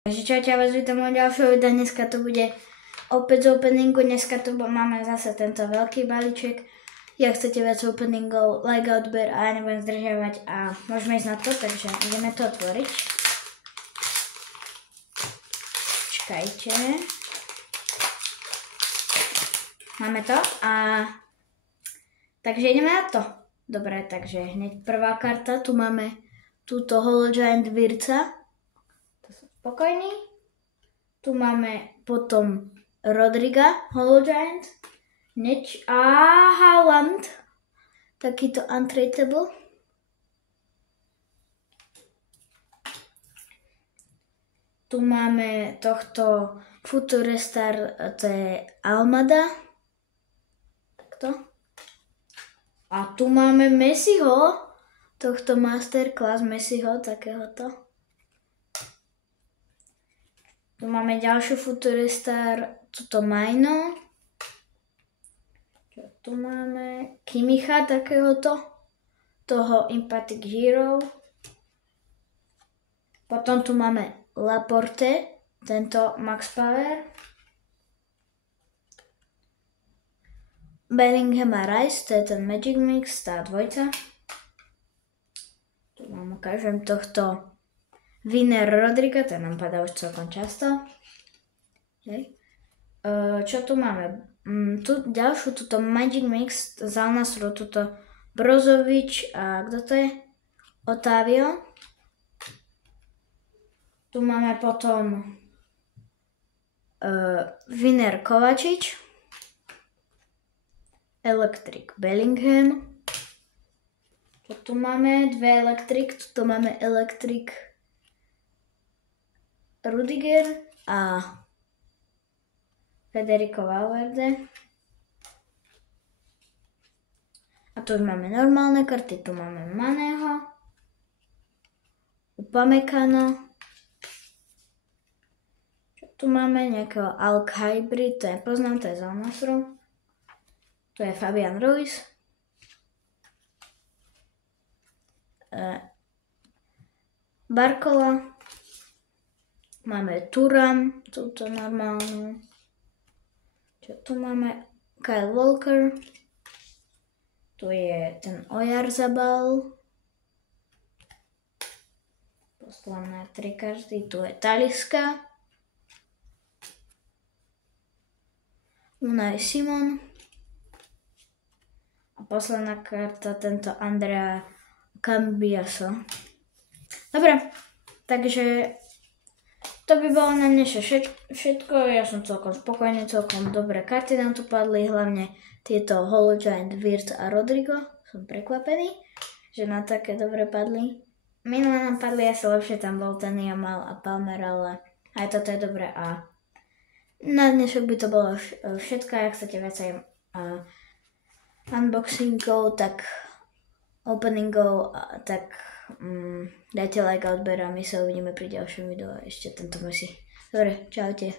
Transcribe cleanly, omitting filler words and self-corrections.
Takže čaute, ja vás vítam o ďalšieho videa. Dneska to bude opäť z openingu. Dneska tu máme zase tento veľký balíček. Jak chcete viac openingov, like a odber a ja nebudem zdržiavať a môžeme ísť na to, takže ideme to otvoriť. Čakajte. Máme to a takže ideme na to. Dobre, takže hneď prvá karta. Tu máme túto Holo Giant Virca. Spokojný. Tu máme potom Rodriga, Holo Giant, a Haaland, takýto untradeable. Tu máme tohto Futurestar, to je Almada. Takto. A tu máme Messiho, tohto Masterclass Messiho, takéhoto. Tu máme ďalšiu Futurestar, tuto Maino. Čo tu máme? Kimicha takéhoto. Toho Empathic Hero. Potom tu máme Laporte, tento Max Power. Bellingham a Rice, to je ten Magic Mix, tá dvojca. Tu mám ukážem tohto Winner Rodriga, ten nám padá už celkom často. Okay. Čo tu máme? Tu ďalšiu, túto Magic Mix z Al Nassru, túto Brozovič a kto to je? Otavio. Tu máme potom Winner Kovačič, Electric Bellingham. Čo tu máme? Dve Electric, tu máme Electric Rudiger a Federico Valverde. A tu máme normálne karty, tu máme Maného, Upamecano. Čo tu máme? Nejakého Al-Khaibri, to je poznám, to je z Al Nassru. Tu je Fabian Ruiz. Barcola. Máme Thuram, túto normálnu. Čo tu máme? Kyle Walker. Tu je ten Oyarzabal. Posledné 3 karty. Tu je Talisca. Unai Simon. A posledná karta, tento Andrea Cambiaso. Dobre, takže to by bolo na dnešné všetko. Ja som celkom spokojný, celkom dobré karty nám tu padli, hlavne tieto Holo Giant, Wirtz a Rodrigo. Som prekvapený, že na také dobre padli. Minulé nám padli asi lepšie, tam bol ten Yamal a Palmer, ale aj toto je dobré a na dnešok by to bolo všetko. Ak chcete viacej unboxingov, tak openingov, tak dajte like a odber a my sa uvidíme pri ďalšom videu ešte tento Messi. Dobre, čaute.